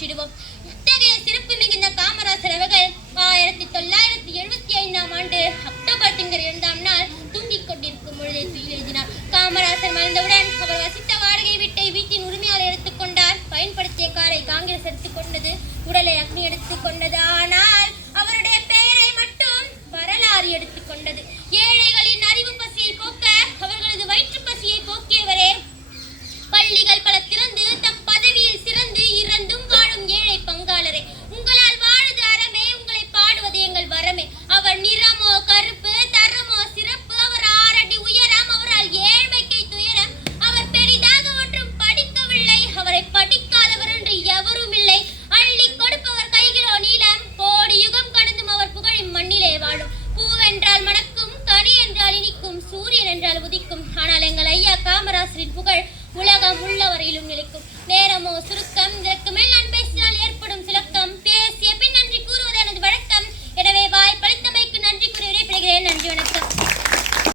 போற்றிடுவோம். இத்தகைய சிறப்பு மிகுந்த காமராசர் அவர்கள் 1975ஆம் ஆண்டு அக்டோபர் திங்கள் 2ஆம் நாள் தூங்கிக் கொண்டிருக்கும் பொழுதே துயில் எழுதினார். காமராசர் மறைந்தவுடன் அவர் வசித்த வாடகை வீட்டை வீட்டின் உரிமையாளர் எடுத்துக்கொண்டார். பயன்படுத்திய காரை காங்கிரஸ் எடுத்துக்கொண்டது. உடலை அக்னி எடுத்துக்கொண்டது. ஆனால் அவருடைய பெயரை மட்டும் வரலாறு எடுத்துக்கொண்டது. ஏழைகளின் அறிவு பசியை போக்க அவர்களது வயிற்று பசியை போக்கியவரே. பள்ளிகள் பல திறந்து தம் பதவியில் சிறந்து இறந்தும் வாழும் ஏழை பங்காளரே, உங்களால் வாழுது அறமே, உங்களை பாடுவது எங்கள் வரமே. அவர் நிறமோ கருப்பு, தரமோ சிறப்பு, அவர் 6 அடி உயரம், அவரால் ஏழ்மைக்கை துயரம். அவர் பெரிதாக ஒன்றும் படிக்கவில்லை, அவரை படிக்காதவர் என்று எவரும் இல்லை. அள்ளி கொடுப்பவர் கைகளோ நீளம், கோடி யுகம் கடந்தும் அவர் புகழின் மண்ணிலே வாழும். பூவென்றால் மணக்கும், கனி என்றால் இனிக்கும், சூரியன் என்றால் உதிக்கும். ஆனால் எங்கள் ஐயா காமராசரின் புகழ் உலகம் உள்ளவரையிலும் நிலைக்கும். நேரமோ சுருக்கம்,